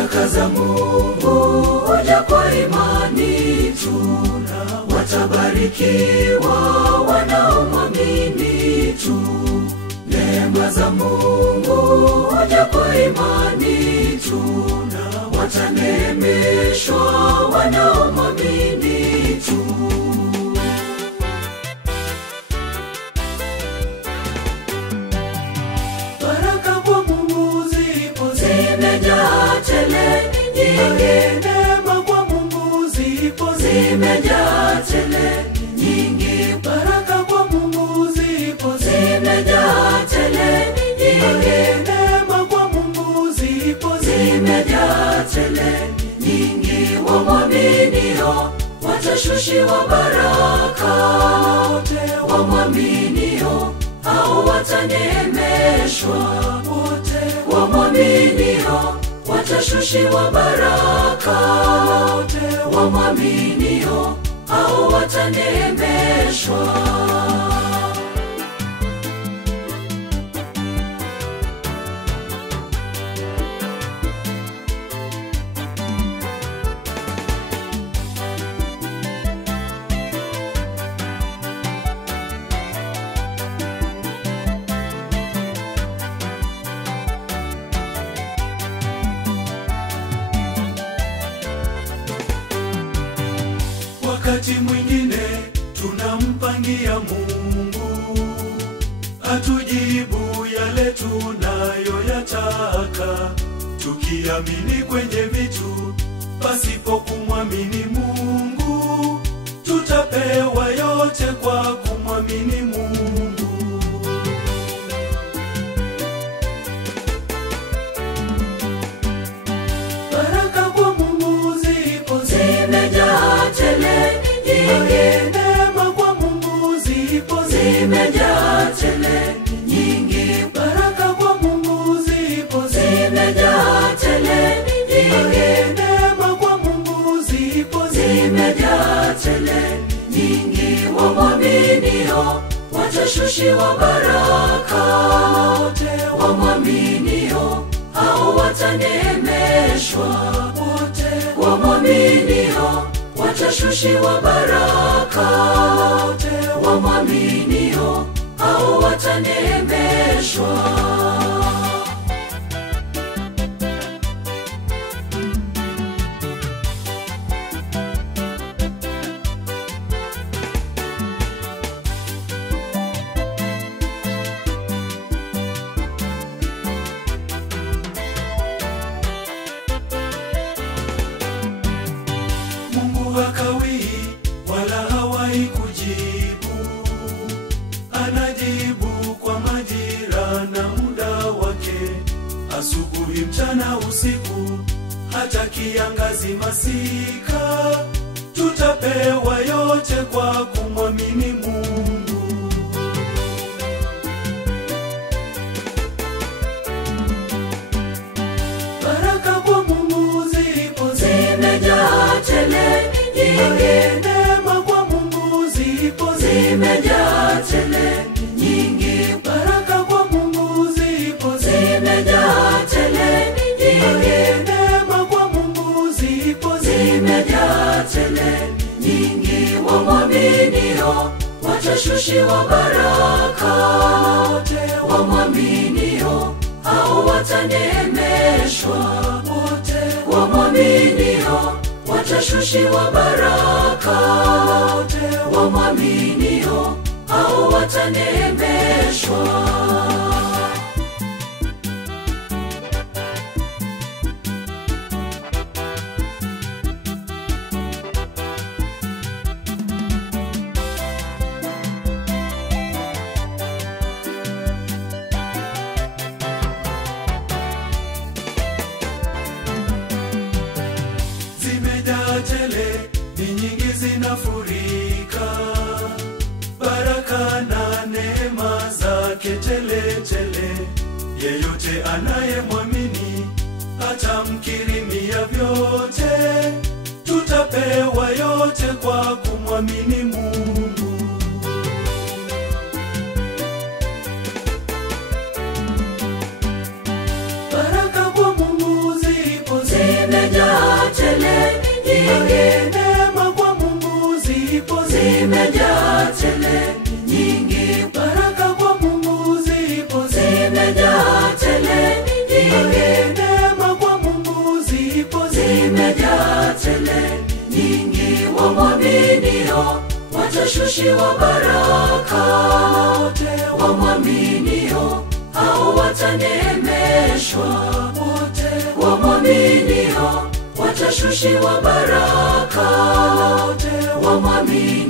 Baraka za Mungu huja kwa imani tu, watabarikiwa wanaomwamini tu. Neema za Mungu huja kwa imani tu, wataneemeshwa wanaomwamini tu. Baraka kwa Mungu zipo zimejaa tele nyingi, neema kwa Mungu zipo zimejaa tele nyingi. Baraka kwa Mungu zipo zimejaa tele nyingi, neema kwa Mungu zipo zimejaa tele nyingi. Wamwaminio watashushiwa baraka, wote wamwaminio hao wataneemeshwa, wote wamwaminio watashushiwa baraka, wote wamwaminio hao wataneemeshwa. Wakati mwingine tunampangia Mungu atujibu yale tunayoyataka, tukiamini kwenye vitu pasipo kumwamini Mungu. Tutapewa yote kwa kumwamini Mungu. Baraka kwa Mungu zipo zimejaa tele nyingi, neema kwa Mungu zipo zimejaa tele nyingi. Baraka kwa Mungu zipo zimejaa tele nyingi, neema kwa Mungu zipo zimejaa tele nyingi. Wamwaminio watashushiwa baraka, wote wamwaminio hao wataneemeshwa, wote wamwaminio watashushiwa baraka, wote wamwaminio hao wataneemeshwa. Hakawi wala hawai kujibu, anajibu kwa majira na muda wake, asubuhi, mchana, usiku, hata kiangazi, masika. Tutapewa yote kwa kumwamini Mungu. Baraka kwa Mungu zipo zimejaa tele nyingi, neema kwa Mungu zipo zimejaa tele nyingi. Baraka kwa Mungu zipo zimejaa tele nyingi, neema kwa Mungu zipo zimejaa tele nyingi. Wamwaminio watashushiwa baraka, wote wamwaminio hao wataneemeshwa, wote wamwaminio watashushiwa baraka, wote wamwaminio hao wataneemeshwa. Tele ni nyingi zinafurika, baraka na neema zake tele tele. Yeyote anayemwamini atamkirimia vyote, tutapewa yote kwa kumwamini Mungu. Baraka kwa Mungu zipo nyingi. Neema kwa Mungu zipo zimejaa tele nyingi. Baraka kwa Mungu zipo zimejaa tele nyingi. Neema kwa Mungu zipo zimejaa tele nyingi. Wamwaminio watashushiwa baraka, wote wamwaminio hao wataneemeshwa, wote wamwaminio watashushiwa baraka, wote wamwaminio